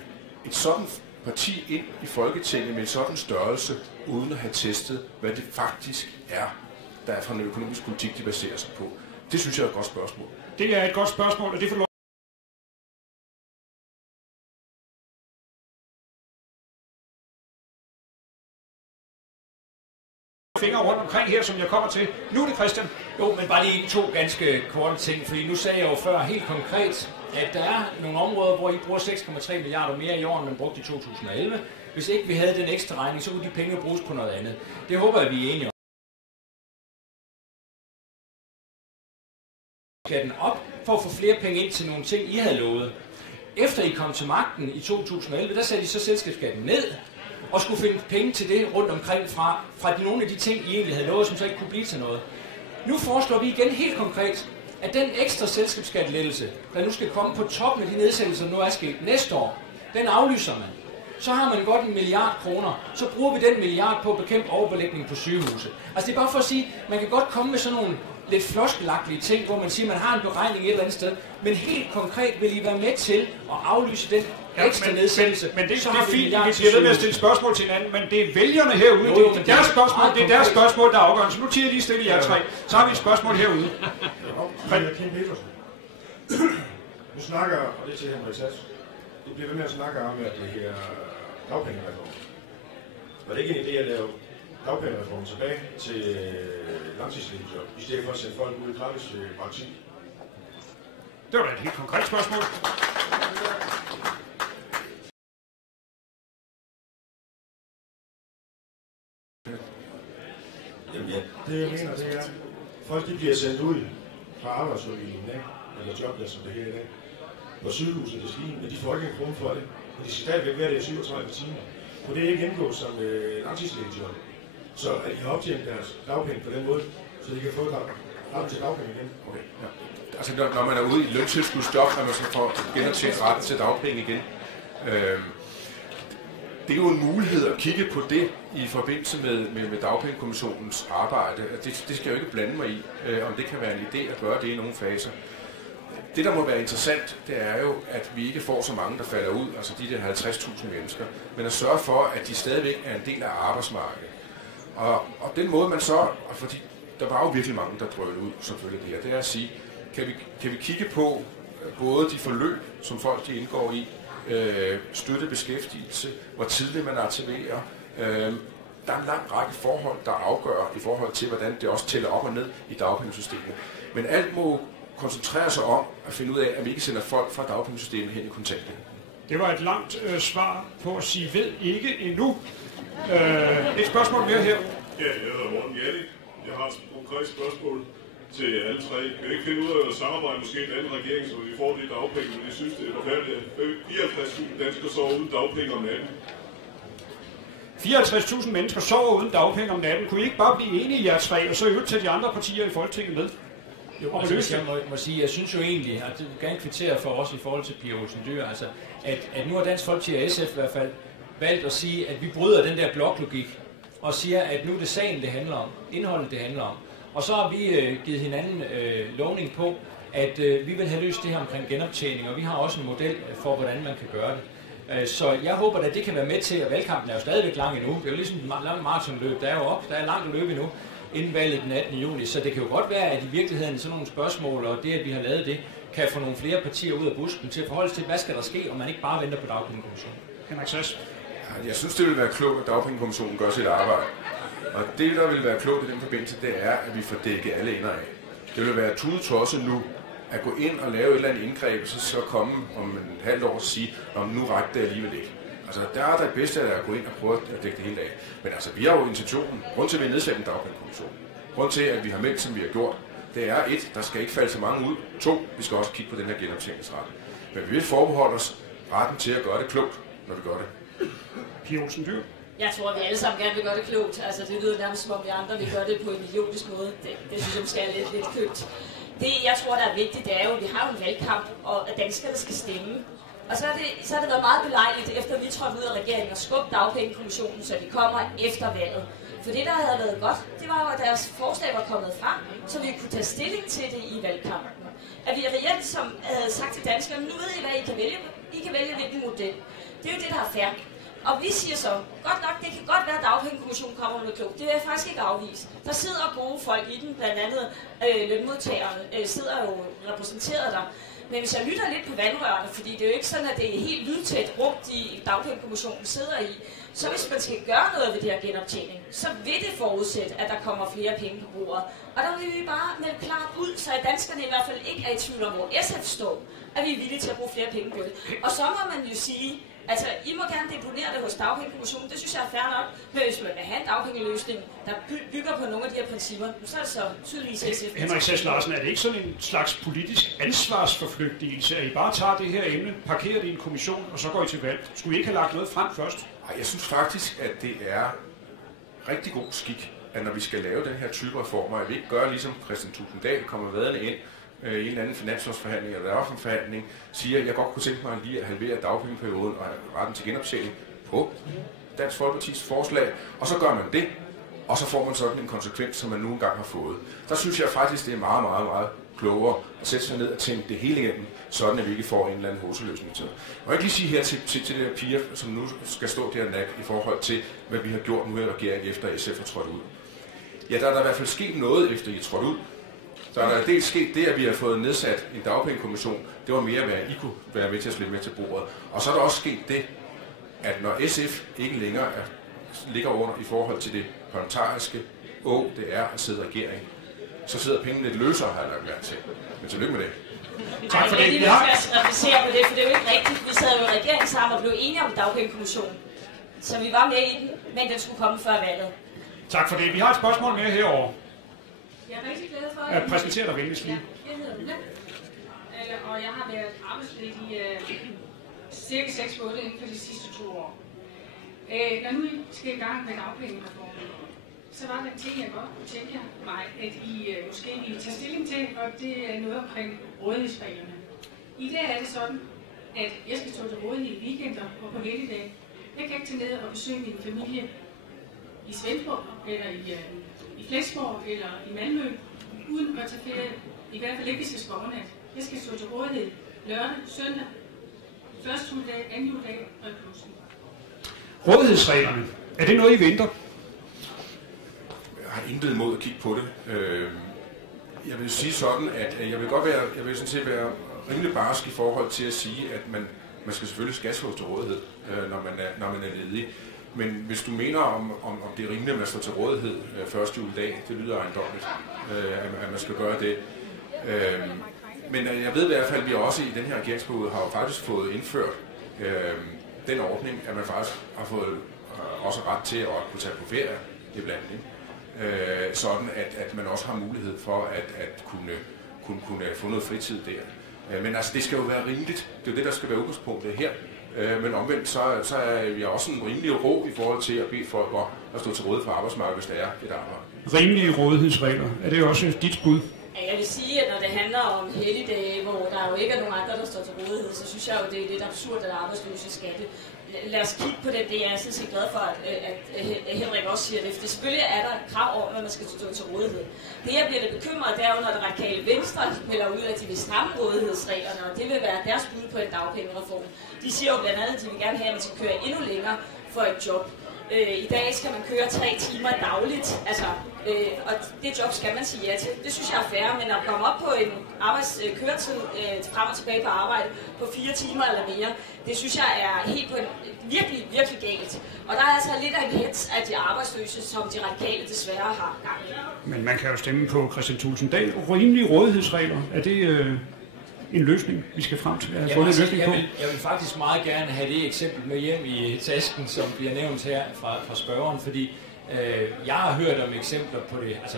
et sådan parti ind i Folketinget med en sådan størrelse, uden at have testet, hvad det faktisk er, der er fra en økonomisk politik, de baserer sig på? Det synes jeg er et godt spørgsmål. Det er et godt spørgsmål, og det får fingre rundt omkring her, som jeg kommer til. Nu er det Christian. Jo, men bare lige 2 ganske korte ting, fordi nu sagde jeg jo før helt konkret, at der er nogle områder, hvor I bruger 6,3 milliarder mere i år, end man brugte i 2011. Hvis ikke vi havde den ekstra regning, så kunne de penge bruges på noget andet. Det håber jeg, vi er enige om. Skatten op for at få flere penge ind til nogle ting, I havde lovet. Efter I kom til magten i 2011, der satte I så selskabsskatten ned, og skulle finde penge til det rundt omkring fra nogle af de ting, I egentlig havde lovet, som så ikke kunne blive til noget. Nu foreslår vi igen helt konkret, at den ekstra selskabsskattelettelse, der nu skal komme på toppen af de nedsættelser, der nu er sket næste år, den aflyser man. Så har man godt 1 milliard kroner, så bruger vi den milliard på at bekæmpe overbelægning på sygehuse. Altså det er bare for at sige, man kan godt komme med sådan nogle lidt floskelagtige ting, hvor man siger, at man har en beregning et eller andet sted, men helt konkret vil I være med til at aflyse den ekstra nedsættelse. Men det er fint, vi bliver ved med at stille spørgsmål til hinanden, men det er vælgerne herude, det er deres spørgsmål, der er afgørende. Så nu tiger lige stille jer 3, så har vi et spørgsmål herude. Nu snakker, og det er til Henrik Sass, det bliver ved med at snakke om, at det her dagpengereform. Var det ikke en idé at lave dagpengereform tilbage til langtidsledighedsjob, i stedet for at sende folk ud i gratis praktik? Det var da et helt konkret spørgsmål. Jamen ja, det jeg mener, det er, folk de bliver sendt ud fra arbejdsformidlingen af, eller jobplads, som det her i dag, på sygehuset til Skien, men de får ikke en krone for det. Og de skal stadigvæk være der i 37 timer. Og det er ikke indgået som langtidsledighedsjob. Så at de har optjent deres dagpenge på den måde, så de kan få ret til dagpenge igen. Okay, ja. Altså når man er ude i løntilskudsjob, når man så får genoptjent retten til dagpenge igen, det er jo en mulighed at kigge på det i forbindelse med dagpengekommissionens arbejde. Det skal jeg jo ikke blande mig i, om det kan være en idé at gøre det i nogle faser. Det, der må være interessant, det er jo, at vi ikke får så mange, der falder ud, altså de der 50.000 mennesker, men at sørge for, at de stadigvæk er en del af arbejdsmarkedet. Og den måde man så, fordi der var jo virkelig mange, der drønede ud, selvfølgelig det her, det er at sige, kan vi kigge på både de forløb, som folk de indgår i, støtte beskæftigelse, hvor tidligt man aktiverer. Der er en lang række forhold, der afgør i forhold til, hvordan det også tæller op og ned i dagpengesystemet. Men alt må koncentrere sig om at finde ud af, at vi ikke sender folk fra dagpengesystemet hen i kontanthjælp. Det var et langt svar på at sige, ved ikke endnu. Et spørgsmål mere her. Ja, jeg hedder Morten Jallik. Jeg har et konkret spørgsmål til alle 3. Kan I ikke finde ud af at samarbejde måske en anden regering, så vi får de dagpenge, men de synes, det er forfærdeligt, at 54.000 danskere sover uden dagpenge om natten? 54.000 mennesker sover uden dagpenge om natten. Kunne I ikke bare blive enige i jer 3, og så øvrigt tage de andre partier i Folketinget med? Jo, altså, jeg må sige, jeg synes jo egentlig, at det vil gerne kvittere for os i forhold til Pia Olsen Dyhr, altså, at nu har Dansk Folkeparti og SF i hvert fald valgt at sige, at vi bryder den der bloklogik, og siger, at nu er det sagen, det handler om, indholdet, det handler om. Og så har vi givet hinanden lovning på, at vi vil have løst det her omkring genoptjening, og vi har også en model for, hvordan man kan gøre det. Så jeg håber, at det kan være med til, at valgkampen er jo stadigvæk lang endnu. Det er jo ligesom et langt maratonløb, der er jo der er langt at løbe endnu, inden valget den 18. juli. Så det kan jo godt være, at i virkeligheden sådan nogle spørgsmål, og det, at vi har lavet det, kan få nogle flere partier ud af busken til at forholde sig til, hvad skal der ske, og man ikke bare venter på dagpengekommissionen. Henrik Sass. Jeg synes, det vil være klogt, at dagpengekommissionen gør sit arbejde. Og det, der vil være klogt i den forbindelse, det er, at vi får dækket alle ender af. Det vil være tudetosset nu at gå ind og lave et eller andet indgreb, så komme om en halvt år og sige, om nu rækker det alligevel ikke. Altså, der er det bedste at gå ind og prøve at dække det hele af. Men altså, vi har jo intentionen. Grund til, at vi har nedsat en dagpengekommission. Grund til, at vi har meldt, som vi har gjort, det er 1, der skal ikke falde så mange ud. 2, vi skal også kigge på den her genoptjeningsret. Men vi vil forbeholde os retten til at gøre det klogt, når vi gør det. Pia Olsen Dyhr. Jeg tror, at vi alle sammen gerne vil gøre det klogt. Altså, det lyder nærmest som om vi andre vil gøre det på en idiotisk måde. Det synes jeg måske er lidt købt. Det, jeg tror, der er vigtigt, det er jo, at vi har en valgkamp, og at danskerne skal stemme. Og så har det været meget belejligt, efter vi trådte ud af regeringen, og skubbe dagpengekommissionen, så de kommer efter valget. For det, der havde været godt, det var jo, at deres forslag var kommet frem, så vi kunne tage stilling til det i valgkampen. At vi reelt som havde sagt til danskerne, nu ved I, hvad I kan vælge. I kan vælge hvilken model. Det er jo det, der er fair. Og vi siger så, godt nok, det kan godt være, at dagpengekommissionen kommer med noget klogt. Det vil jeg faktisk ikke afvise. Der sidder gode folk i den, blandt andet lønmodtagerne sidder jo repræsenteret der. Men hvis jeg lytter lidt på vandrørene, fordi det er jo ikke sådan, at det er helt lydtæt rum, de dagpengekommissionen sidder i, så hvis man skal gøre noget ved det her genoptjening, så vil det forudsætte, at der kommer flere penge på bordet. Og der vil vi bare melde klart ud, så at danskerne i hvert fald ikke er i tvivl om, hvor SF står, at vi er villige til at bruge flere penge på det. Og så må man jo sige, altså, I må gerne deponere det hos dagpengekommissionen, det synes jeg er fair nok, men hvis man vil have en dagpengeløsning, der bygger på nogle af de her principper, så er det så tydeligvis SF. Henrik Sass Larsen, er det ikke sådan en slags politisk ansvarsforflygtigelse, at I bare tager det her emne, parkerer det i en kommission, og så går I til valg? Skulle I ikke have lagt noget frem først? Nej, jeg synes faktisk, at det er rigtig god skik, at når vi skal lave den her type reformer, at vi ikke gør ligesom Christian Tusinddal kommer vadende ind i en eller anden finanslovsforhandling eller offentlig forhandling, siger, at jeg godt kunne tænke mig lige at halvere dagpengeperioden og retten til genoptjening på Dansk Folkepartis forslag, og så gør man det, og så får man sådan en konsekvens, som man nu engang har fået. Der synes jeg faktisk, det er meget, meget, meget klogere at sætte sig ned og tænke det hele igennem, sådan at vi ikke får en eller anden hovedløsning til. Og jeg kan lige sige her til det der piger, som nu skal stå der nak i forhold til, hvad vi har gjort nu i regeringen efter SF har trådt ud. Ja, der er der i hvert fald sket noget, efter I er trådt ud. Der er dels sket det, at vi har fået nedsat en dagpengekommission. Det var mere, hvad I kunne være med til at slippe med til bordet. Og så er der også sket det, at når SF ikke længere ligger under i forhold til det parlamentariske det er at sidde i regering, så sidder pengene lidt løsere, har jeg lagt mærke til. Men tillykke med det. Tak for det. Jeg vil repræsentere på det, for det er jo ikke rigtigt. Vi sad jo i regeringen sammen og blev enige om dagpengekommissionen. Så vi var med i den, men den skulle komme før valget. Tak for det. Vi har et spørgsmål mere herovre. Jeg er rigtig glad for, at præsentere dig venligst lige. Jeg hedder Ulla, og jeg har været arbejdsledig i cirka 6 måneder inden for de sidste 2 år. Når nu I skal i gang med dagpengereformen, så var der ting, jeg godt kunne tænke mig, at I måske ville tage stilling til, og det er noget omkring rådighedsreglerne. I dag er det sådan, at jeg skal stå til rådighed i weekender og på helligdag. Jeg kan ikke tage ned og besøge min familie i Svendborg, eller i Flensborg, eller i Malmø, uden at tage ferie. I hvert fald ikke, hvis jeg skal overnat. Jeg skal stå til rådighed lørdag, søndag, første juledag, anden juledag og i påsken. Rådighedsreglerne. Er det noget, I venter? Jeg har intet imod at kigge på det. Jeg vil sige sådan, at jeg vil sådan set være rimelig barsk i forhold til at sige, at man skal selvfølgelig stå til rådighed, når man er ledig. Men hvis du mener, om det er rimeligt, at man står til rådighed første juledag, det lyder ejendommeligt, at man skal gøre det. Men jeg ved i hvert fald, at vi også i den her regeringsperiode har faktisk fået indført den ordning, at man faktisk har fået også ret til at kunne tage på ferie iblandt. Sådan at man også har mulighed for at kunne få noget fritid der. Men altså, det skal jo være rimeligt. Det er jo det, der skal være udgangspunktet her. Men omvendt, så er vi også en rimelig ro i forhold til at bede folk om at stå til rådighed for arbejdsmarkedet, hvis der er et arbejde. Rimelige rådighedsregler. Er det også dit bud? Jeg vil sige, at når det handler om helligdage, hvor der jo ikke er nogen andre, der står til rådighed, så synes jeg jo, det er lidt absurd, at arbejdsløse skal det. Lad os kigge på det. Det er jeg sådan set glad for, at Henrik også siger det. For selvfølgelig er der krav om, at man skal stå til rådighed. Det, jeg bliver lidt bekymret, det er jo, når det radikale Venstre melder ud, at de vil stramme rådighedsreglerne, og det vil være deres bud på en dagpengereform. De siger jo blandt andet, at de vil gerne have, at man skal køre endnu længere for et job. I dag skal man køre 3 timer dagligt, og det job skal man sige ja til. Det synes jeg er fair, men at komme op på en arbejdskøretid frem og tilbage på arbejde på 4 timer eller mere, det synes jeg er helt på en virkelig, virkelig galt. Og der er altså lidt af en hets af de arbejdsløse, som de radikale desværre har gang i. Men man kan jo stemme på Christian Tusinddal. Rimelige rådighedsregler, er det en løsning, vi skal frem til? Jeg vil faktisk meget gerne have det eksempel med hjem i tasken, som bliver nævnt her fra spørgeren, fordi jeg har hørt om eksempler på det. Altså,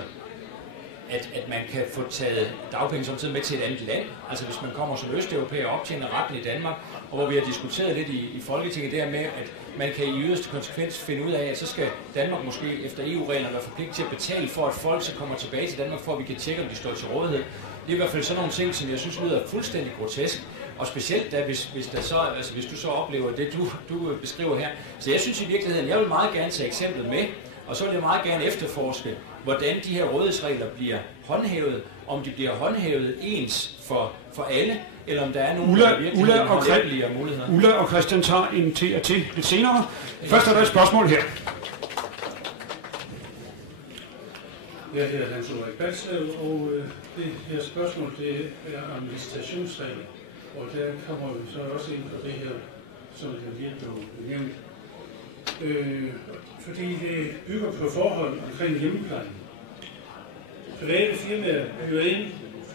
at man kan få taget dagpenge samtidig med til et andet land. Altså hvis man kommer som østeuropæer og optjener retten i Danmark, og hvor vi har diskuteret lidt i Folketinget der med, at man kan i yderste konsekvens finde ud af, at så skal Danmark måske efter EU-reglerne være forpligtet til at betale for, at folk så kommer tilbage til Danmark, for at vi kan tjekke, om de står til rådighed. Det er i hvert fald sådan nogle ting, som jeg synes lyder fuldstændig grotesk. Og specielt da, hvis du så oplever det, du beskriver her. Så jeg synes i virkeligheden, jeg vil meget gerne tage eksemplet med, og så vil jeg meget gerne efterforske, hvordan de her rådighedsregler bliver håndhævet, om de bliver håndhævet ens for alle, eller om der er nogle, der virkelig har lempeligere muligheder. Ulla og Christian tager en til lidt senere. Først er der et spørgsmål her. Jeg hedder Hans Ulrik Balslev, og det her spørgsmål det er om visitationsregler. Og der kommer vi så også ind på det her, som det lige blev nævnt. Fordi det bygger på forhold omkring hjemmeplejen. Private firmaer byder ind,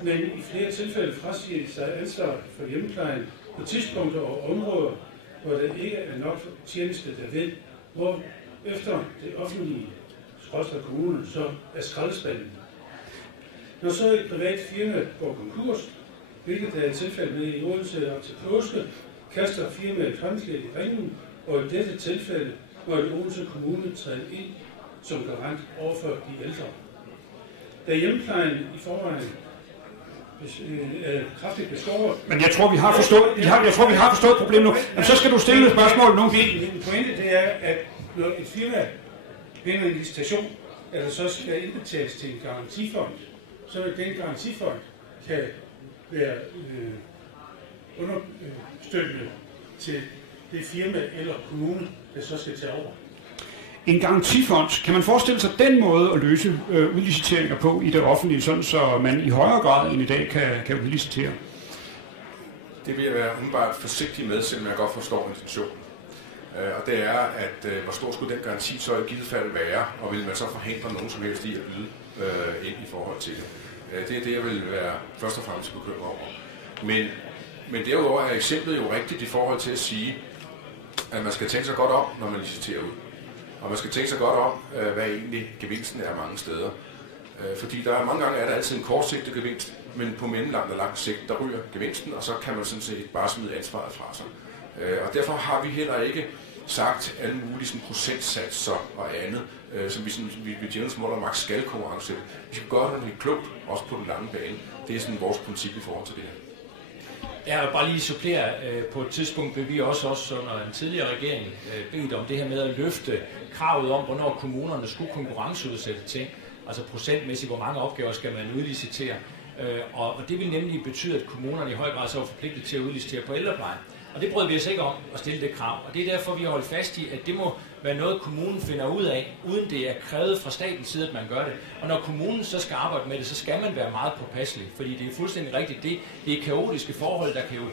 men i flere tilfælde frasiger sig ansvar for hjemmeplejen på tidspunkter og områder, hvor der ikke er nok tjeneste derved, hvor efter det offentlige skråstreg kommunen så er skraldespanden. Når så et privat firma går konkurs, hvilket der er et tilfælde med i Odense op til påske, kaster firmaet håndklædet i ringen, og i dette tilfælde må det Odense Kommune træde ind som garant overfor de ældre. Da hjemmeplejen i forvejen er kraftigt beskåret... Men jeg tror, vi har forstået problemet nu. Men så skal du stille et spørgsmål nu. Min pointe det er, at når et firma vinder en licitation, at der så skal indbetales til en garantifond, så den garantifond kan være understøttende til det firma eller kommune, der så skal tage over. En garantifond, kan man forestille sig den måde at løse udliciteringer på i det offentlige, sådan så man i højere grad end i dag kan udlicitere? Det vil jeg være umiddelbart forsigtig med, selvom jeg godt forstår intentionen. Og det er, at hvor stor skulle den garanti så i givet fald være, og vil man så forhindre nogen som helst i at yde ind i forhold til det. Det er det, jeg vil være først og fremmest bekymret over. Men derudover er eksemplet jo rigtigt i forhold til at sige, at man skal tænke sig godt om, når man liciterer ud. Og man skal tænke sig godt om, hvad egentlig gevinsten er mange steder. Fordi der er mange gange er der altid en kortsigtet gevinst, men på mellemlang og lang sigt, der ryger gevinsten, og så kan man sådan set bare smide ansvaret fra sig. Og derfor har vi heller ikke sagt alle mulige sådan procentsatser og andet, som vi ved Djævelens mål og magt skal konkurrencesætte. Vi skal gøre det klogt, også på den lange bane. Det er sådan vores princip i forhold til det her. Jeg vil bare lige supplere, på et tidspunkt vil vi også under en tidligere regering bedt om det her med at løfte kravet om, hvornår kommunerne skulle konkurrenceudsætte ting. Altså procentmæssigt, hvor mange opgaver skal man udlicitere. Og det vil nemlig betyde, at kommunerne i høj grad så er forpligtet til at udlicitere på ældrepleje. Og det brød vi os ikke om at stille det krav. Og det er derfor, vi har holdt fast i, at det må være noget, kommunen finder ud af, uden det er krævet fra statens side, at man gør det. Og når kommunen så skal arbejde med det, så skal man være meget påpasselig. Fordi det er fuldstændig rigtigt. Det er kaotiske forhold, der kan jo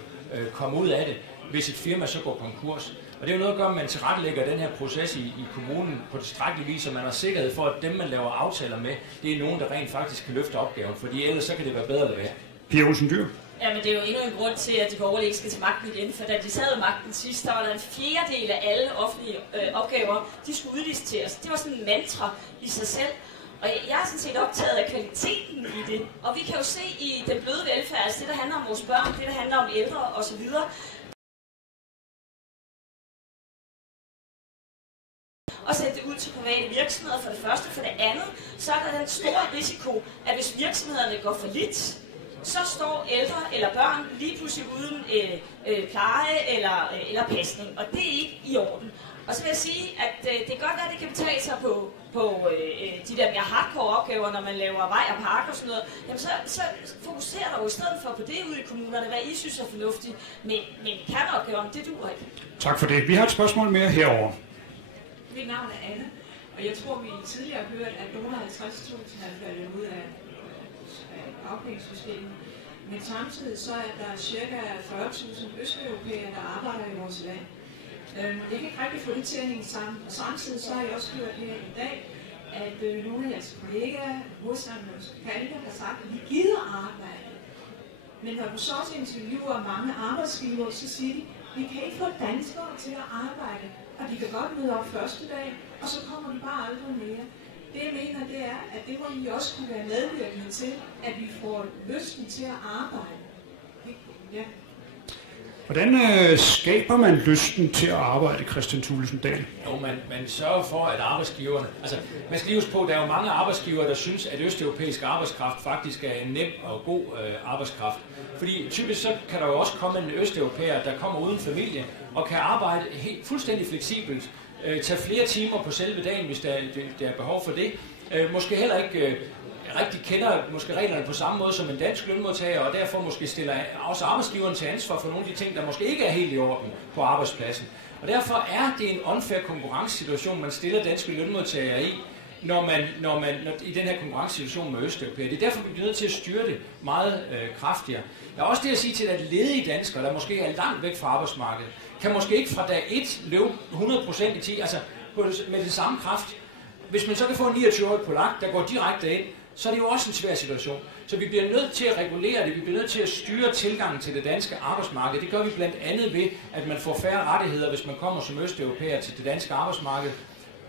komme ud af det, hvis et firma så går konkurs. Og det er jo noget at gøre, at man tilrettelægger den her proces i kommunen på tilstrækkelig vis, så man har sikkerhed for, at dem, man laver aftaler med, det er nogen, der rent faktisk kan løfte opgaven. Fordi ellers så kan det være bedre at være. Pia Olsen Dyhr. Ja, men det er jo endnu en grund til, at de borgerlige ikke skal til magten igen, for da de sad magten sidst, der var der en fjerdedel af alle offentlige opgaver, de skulle udliciteres. Det var sådan en mantra i sig selv. Og jeg er sådan set optaget af kvaliteten i det. Og vi kan jo se i den bløde velfærd, altså det, der handler om vores børn, det, der handler om ældre osv., og sætte det ud til private virksomheder for det første. For det andet, så er der den store risiko, at hvis virksomhederne går for lidt, så står ældre eller børn lige pludselig uden pleje eller pasning, og det er ikke i orden. Og så vil jeg sige, at det kan godt være, at det kan betale sig på de der mere hardcore opgaver, når man laver vej og park og sådan noget. Jamen så fokuserer der jo i stedet for på det ude i kommunerne, hvad I synes er fornuftigt, men kerneopgaverne, det duer ikke. Tak for det. Vi har et spørgsmål mere herover. Mit navn er Anne, og jeg tror, vi tidligere har hørt, at nogle 50.000 er faldet ud af afpengesystemet. Men samtidig så er der ca. 40.000 østeuropæere, der arbejder i vores land. Jeg kan ikke rigtig få det til at hænge sammen. Og samtidig så har jeg også hørt her i dag, at nogle af jeres kollegaer, modstandernes kalder, har sagt, at vi gider arbejde. Men når du så også interviewer mange arbejdsgivere, så siger de, vi kan ikke få danskere til at arbejde. Og de kan godt møde op første dag, og så kommer de bare aldrig mere. Det jeg mener, det er, at det må I også kunne være medvirkende til, at vi får lysten til at arbejde. Ja. Hvordan skaber man lysten til at arbejde, Kristian Thulesen Dahl? Jo, man sørger for, at arbejdsgiverne... Altså, man skal lige huske på, at der er jo mange arbejdsgivere, der synes, at østeuropæisk arbejdskraft faktisk er en nem og god arbejdskraft. Fordi typisk så kan der jo også komme en østeuropæer, der kommer uden familie, og kan arbejde helt fuldstændig fleksibelt, tage flere timer på selve dagen, hvis der er behov for det. Måske heller ikke rigtig kender måske reglerne på samme måde som en dansk lønmodtager, og derfor måske stiller også arbejdsgiveren til ansvar for nogle af de ting, der måske ikke er helt i orden på arbejdspladsen. Og derfor er det en unfair konkurrencesituation, man stiller danske lønmodtagere i, når i den her konkurrencesituation med østeuropæere. Det er derfor, vi bliver nødt til at styre det meget kraftigere. Jeg har også det at sige til, at ledige danskere, der måske er langt væk fra arbejdsmarkedet, kan måske ikke fra dag 1 løbe 100% i 10, altså med den samme kraft. Hvis man så kan få en 29-årig polak, der går direkte ind, så er det jo også en svær situation. Så vi bliver nødt til at regulere det, vi bliver nødt til at styre tilgangen til det danske arbejdsmarked. Det gør vi blandt andet ved, at man får færre rettigheder, hvis man kommer som østeuropæer til det danske arbejdsmarked.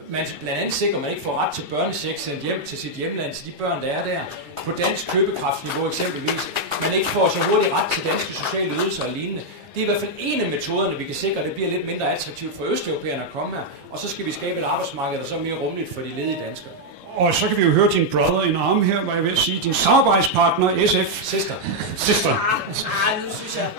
Man blandt andet sikrer, at man ikke får ret til børnecheck sendt hjem til sit hjemland, til de børn, der er der. På dansk købekraftsniveau eksempelvis. Man ikke får så hurtigt ret til danske sociale ydelser og lignende. Det er i hvert fald en af metoderne, vi kan sikre, at det bliver lidt mindre attraktivt for østeuropæerne at komme her. Og så skal vi skabe et arbejdsmarked, der så er mere rummeligt for de ledige danskere. Og så kan vi jo høre din brother in arm her, hvad jeg vil sige, din samarbejdspartner SF. Sister. Nu synes jeg,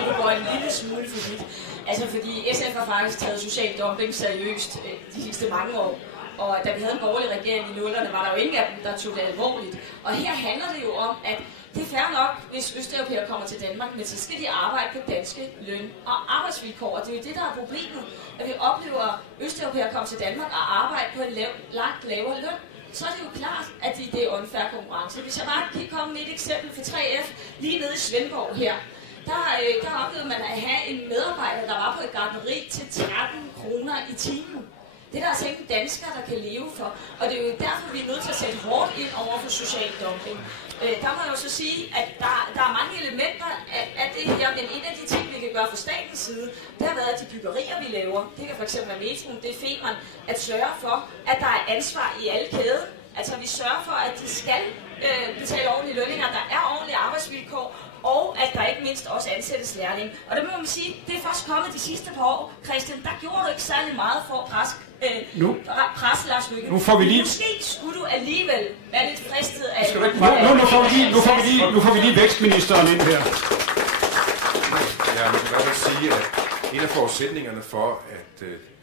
at du går en lille smule for vidt. Altså fordi SF har faktisk taget social dumping seriøst de sidste mange år. Og da vi havde en borgerlig regering i 0'erne, var der jo ingen af dem, der tog det alvorligt. Og her handler det jo om, at det er fair nok, hvis østeuropæere kommer til Danmark, men så skal de arbejde på danske løn- og arbejdsvilkår. Og det er jo det, der er problemet, at vi oplever østeuropæere komme til Danmark og arbejde på en langt lavere løn. Så er det jo klart, at det er unfair konkurrence. Hvis jeg bare kan komme med et eksempel for 3F, lige nede i Svendborg her, der oplevede man at have en medarbejder, der var på et gartneri til 13 kroner i timen. Det er der altså ikke en dansker, der kan leve for. Og det er jo derfor, vi er nødt til at sætte hårdt ind over for social dumping. Der må jeg jo så sige, at der er mange elementer af det her, men en af de ting, vi kan gøre fra statens side, det har været de byggerier, vi laver. Det kan fx være metroen, det er Femern, at sørge for, at der er ansvar i alle kæden. Altså vi sørger for, at de skal betale ordentlige lønninger, der er ordentlige arbejdsvilkår, og at der ikke mindst også ansættes lærling. Og det må man sige, det er først kommet de sidste par år. Christian, der gjorde du ikke særlig meget for at presse Lars Løkke. Nu får vi lige... Måske skulle du alligevel være lidt fristet af... Nu får vi lige vækstministeren ind her. Ja, man kan godt sige, at en af forudsætningerne for, at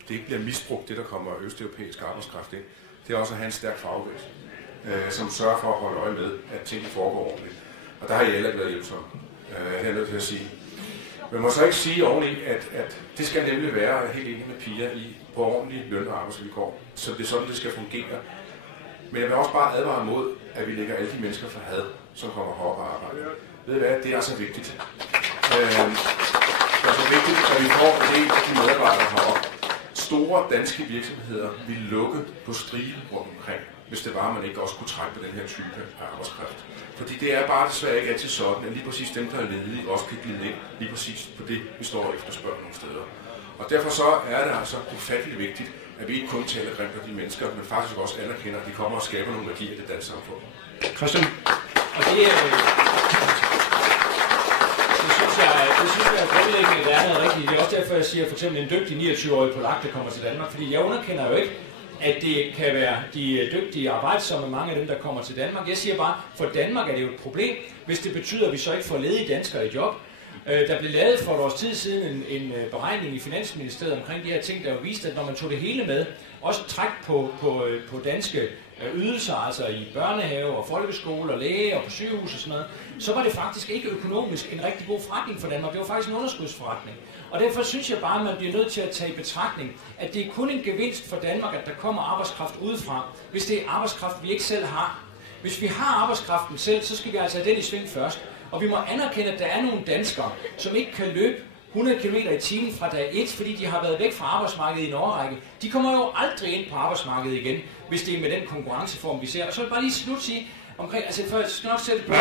det ikke bliver misbrugt, det der kommer østeuropæisk arbejdskraft ind, det er også at have en stærk fagbevægelse, som sørger for at holde øje med, at tingene foregår ordentligt. Og der har I alle været hjælpsomme, det er jeg nødt til at sige. Men må så ikke sige ordentligt, at det skal nemlig være helt enig med Pia på ordentlige løn- og arbejdsvilkår. Så det er sådan, det skal fungere. Men jeg vil også bare advare mod, at vi lægger alle de mennesker for had, som kommer herop og arbejder. Ved I hvad? Det er så vigtigt. Det er så vigtigt, at vi får en del af de medarbejdere herop. Store danske virksomheder vil lukke på stribe rundt omkring, hvis det var, at man ikke også kunne trække på den her type af arbejdskraft. Fordi det er bare desværre ikke altid sådan, at lige præcis dem, der er ledige, også kan glide ind lige præcis på det, vi står og efterspørger nogle steder. Og derfor så er det altså ufatteligt vigtigt, at vi ikke kun taler grimt af de mennesker, men faktisk også anerkender, at de kommer og skaber nogle værdier i det danske samfund. Christian? Og det synes jeg er grundlæggende, det er noget rigtigt. Det er også derfor, jeg siger for eksempel en dygtig 29-årig polak, der kommer til Danmark. Fordi jeg underkender jo ikke, at det kan være de dygtige arbejdsomme, mange af dem, der kommer til Danmark. Jeg siger bare, for Danmark er det jo et problem, hvis det betyder, at vi så ikke får ledige danskere i job. Der blev lavet for et års tid siden en beregning i Finansministeriet omkring de her ting, der jo viste, at når man tog det hele med, også træk på danske ydelser, altså i børnehave og folkeskole og læge og på sygehus og sådan noget, så var det faktisk ikke økonomisk en rigtig god forretning for Danmark. Det var faktisk en underskudsforretning. Og derfor synes jeg bare, at man bliver nødt til at tage i betragtning, at det er kun en gevinst for Danmark, at der kommer arbejdskraft udefra, hvis det er arbejdskraft, vi ikke selv har. Hvis vi har arbejdskraften selv, så skal vi altså have den i sving først. Og vi må anerkende, at der er nogle danskere, som ikke kan løbe 100 km i timen fra dag 1, fordi de har været væk fra arbejdsmarkedet i en årrække. De kommer jo aldrig ind på arbejdsmarkedet igen, hvis det er med den konkurrenceform, vi ser. Og så vil jeg bare lige slut sige, omkring, altså for jeg skal nok sætte det på,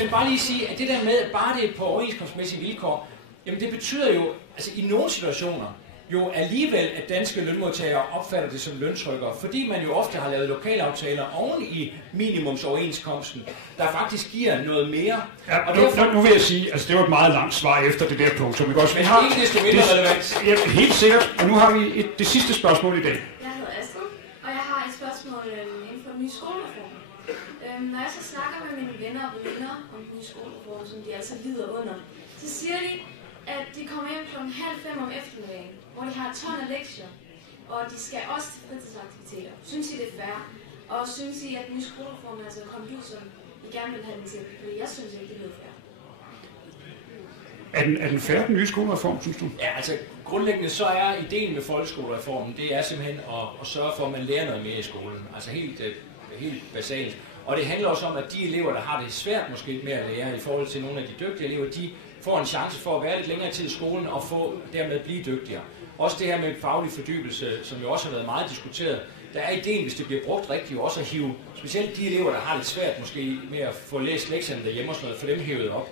men bare lige sige, at det der med, at bare det er på overenskomstmæssige vilkår, jamen det betyder jo, altså i nogle situationer, jo alligevel, at danske lønmodtagere opfatter det som løntrykkere, fordi man jo ofte har lavet lokalaftaler oven i minimumsoverenskomsten, der faktisk giver noget mere. Ja, og nu vil jeg sige, altså det var et meget langt svar efter det der punkt, som vi godt men har, ikke desto mindre relevant. Ja, helt sikkert, og nu har vi det sidste spørgsmål i dag. Jeg hedder Astrid, og jeg har et spørgsmål inden for den nye skolereform. Når jeg så snakker med mine venner og veninder om den nye skolereform, som de altså lider under, så siger de, at de kommer hjem kl. 4:30 om eftermiddagen, hvor de har et ton af lektier, og de skal også til fritidsaktiviteter. Synes I det er fair? Og synes I, at den nye skolereform er altså kommet ud, som I gerne vil have den til? Fordi jeg synes ikke, det lyder fair. Er den fair, den nye skolereform, synes du? Ja, altså grundlæggende så er ideen med folkeskolereformen, det er simpelthen at sørge for, at man lærer noget mere i skolen. Altså helt basalt. Og det handler også om, at de elever, der har det svært måske med at lære i forhold til nogle af de dygtige elever, de får en chance for at være lidt længere tid i skolen og dermed blive dygtigere. Også det her med faglig fordybelse, som jo også har været meget diskuteret, der er ideen, hvis det bliver brugt rigtigt, også at hive specielt de elever, der har lidt svært måske med at få læst lektierne derhjemme og sådan noget, for dem hævet op.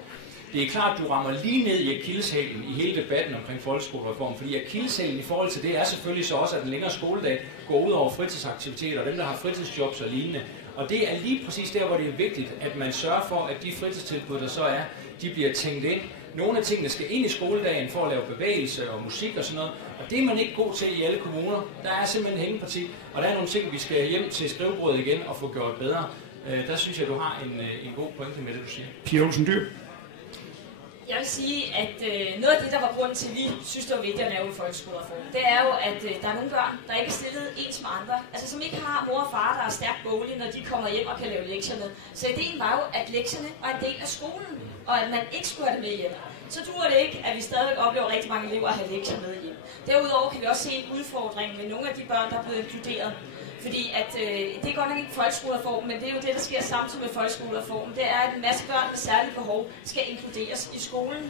Det er klart, at du rammer lige ned i akilleshælen i hele debatten omkring folkeskolereformen, fordi akilleshælen i forhold til det er selvfølgelig så også, at den længere skoledag går ud over fritidsaktiviteter, og dem, der har fritidsjobs og lignende. Og det er lige præcis der, hvor det er vigtigt, at man sørger for, at de fritidstilbud, der så er, de bliver tænkt ind. Nogle af tingene skal ind i skoledagen for at lave bevægelse og musik og sådan noget, og det er man ikke god til i alle kommuner. Der er simpelthen en hængeparti, og der er nogle ting, vi skal hjem til skrivebordet igen og få gjort bedre. Der synes jeg, du har en god pointe med det, du siger. Pia Olsen Dyhr. Jeg vil sige, at noget af det, der var grunden til, at vi synes, det var vigtigt at lave en folkeskolereform, det er jo, at der er nogle børn, der ikke er stillet ens med andre. Altså som ikke har mor og far, der er stærkt boglige, når de kommer hjem og kan lave lektierne. Så ideen var jo, at lektierne var en del af skolen, og at man ikke skulle have det med hjem. Så duer det ikke, at vi stadigvæk oplever rigtig mange elever at have lektier med hjem. Derudover kan vi også se en udfordring med nogle af de børn, der er blevet inkluderet. Fordi at, det er godt nok ikke folkeskolereformen, men det er jo det, der sker samtidig med folkeskolereformen. Det er, at en masse børn med særlige behov skal inkluderes i skolen.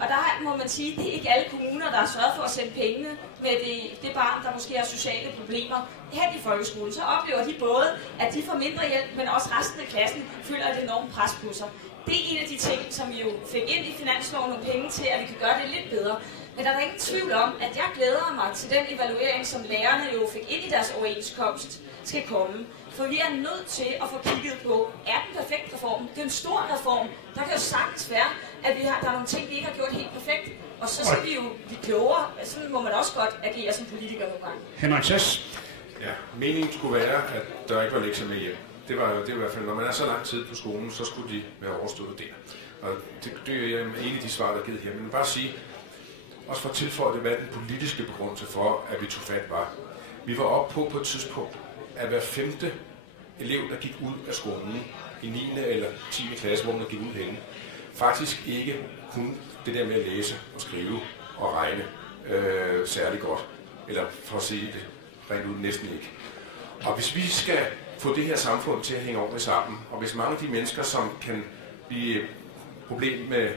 Og der må man sige, at det er ikke alle kommuner, der har sørget for at sende pengene med det barn, der måske har sociale problemer hen i folkeskolen. Så oplever de både, at de får mindre hjælp, men også resten af klassen føler et enormt pres på sig. Det er en af de ting, som vi jo fik ind i finansloven nogle penge til, at vi kan gøre det lidt bedre. Men der er ingen tvivl om, at jeg glæder mig til den evaluering, som lærerne jo fik ind i deres overenskomst, skal komme. For vi er nødt til at få kigget på, er den perfekt reform? Det er en stor reform. Der kan jo sagtens være, at der er nogle ting, vi ikke har gjort helt perfekt. Og så skal vi jo blive klogere. Sådan må man også godt agere som politiker nogle gange. Henrik Sass. Ja, meningen skulle være, at der ikke var lektier med hjem. Det var i hvert fald, når man er så lang tid på skolen, så skulle de være overstået der. Og det er en af de svar, der er givet her. Men bare sige, også for at tilføje det, hvad den politiske begrundelse for, at vi tog fat var. Vi var oppe på et tidspunkt, at hver 5. elev, der gik ud af skolen i 9. eller 10. klasse, hvor man gik ud henne, faktisk ikke kunne det der med at læse og skrive og regne særlig godt. Eller for at sige det rent ud, næsten ikke. Og hvis vi skal få det her samfund til at hænge ordentligt sammen, og hvis mange af de mennesker, som kan blive problem med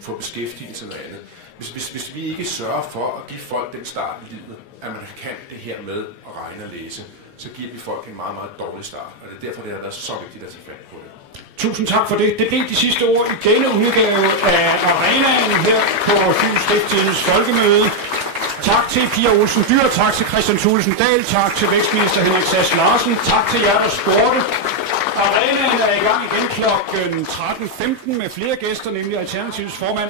få beskæftigelse og andet, hvis vi ikke sørger for at give folk den start i livet, at man kan det her med at regne og læse, så giver vi folk en meget, meget dårlig start. Og det er derfor, det har været så vigtigt at tage fat på det. Tusind tak for det. Det blev de sidste ord i denne udgave af Arenaen her på Fyns Stiftstidens folkemøde. Tak til Pia Olsen Dyhr, tak til Kristian Thulesen Dahl, tak til vækstminister Henrik Sass Larsen, tak til jer, der spurgte. Arenaen er i gang igen kl. 13.15 med flere gæster, nemlig Alternativets formand